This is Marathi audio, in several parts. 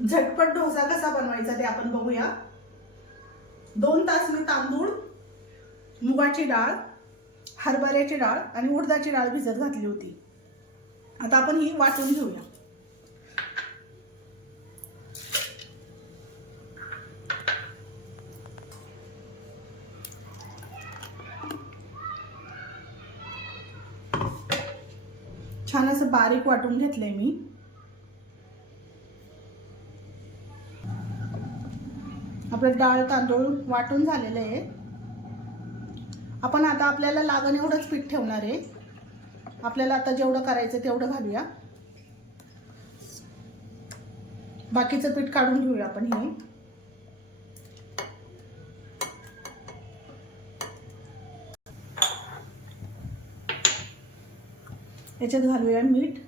झटपट डोसा कसा बनवायचा ते आपण बघूया। 2 तास मी तांदूळ, मुगाची डाळ, हरभऱ्याची डाळ आणि उडदाची डाळ भिजत घातली होती। आता आपण ही वाटून घेऊया। छान असं बारीक वाटून घेतलंय मी। आपलं डाळ तांदूळ वाटून झालेलं आहे। आपण आता आपल्याला लागण एवढंच पीठ ठेवणार आहे। आपल्याला आता जेवढं करायचं तेवढं घालूया। बाकीचं पीठ काढून घेऊया आपण हे। याच्यात घालूया मीठ,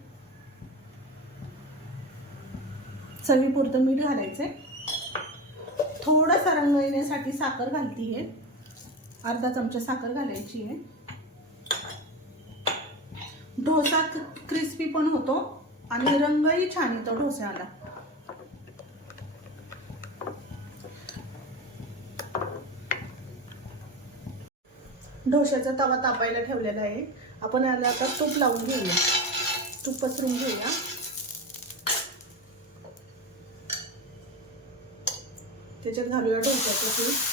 चवीपुरतं मीठ घालायचंय। थोडंसं रंग येण्यासाठी साखर घालतीये, अर्धा चमचा साखर घालायची आहे। डोसा क्रिस्पी पण होतो आणि रंगही छान येतो डोस्याला। डोश्याचा तवा तापायला ठेवलेला आहे। आपण याला आता तूप लावून घेऊया, तूप पसरून घेऊया। त्याच्यात घालूया डोश्याचं पीठ।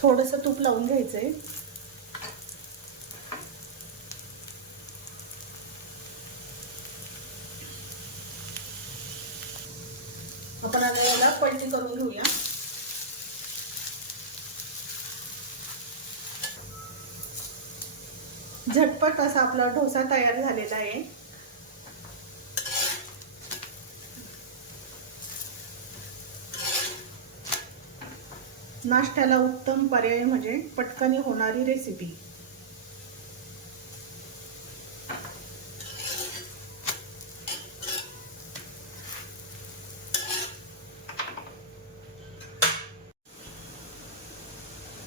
थोडंसं तूप लावून घ्यायचंय। आपण आता याला पलटी करून घेऊया। झटपट असा आपला डोसा तयार झालेला आहे। नाश्त्याला उत्तम पर्याय म्हणजे पटकन होणारी रेसिपी।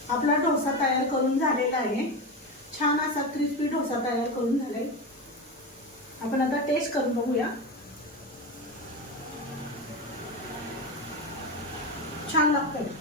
आपला डोसा तयार करून झालेला आहे। छान असा क्रिस्पी डोसा तयार करून झालाय। आपण आता टेस्ट करून बघूया। छान लागतंय।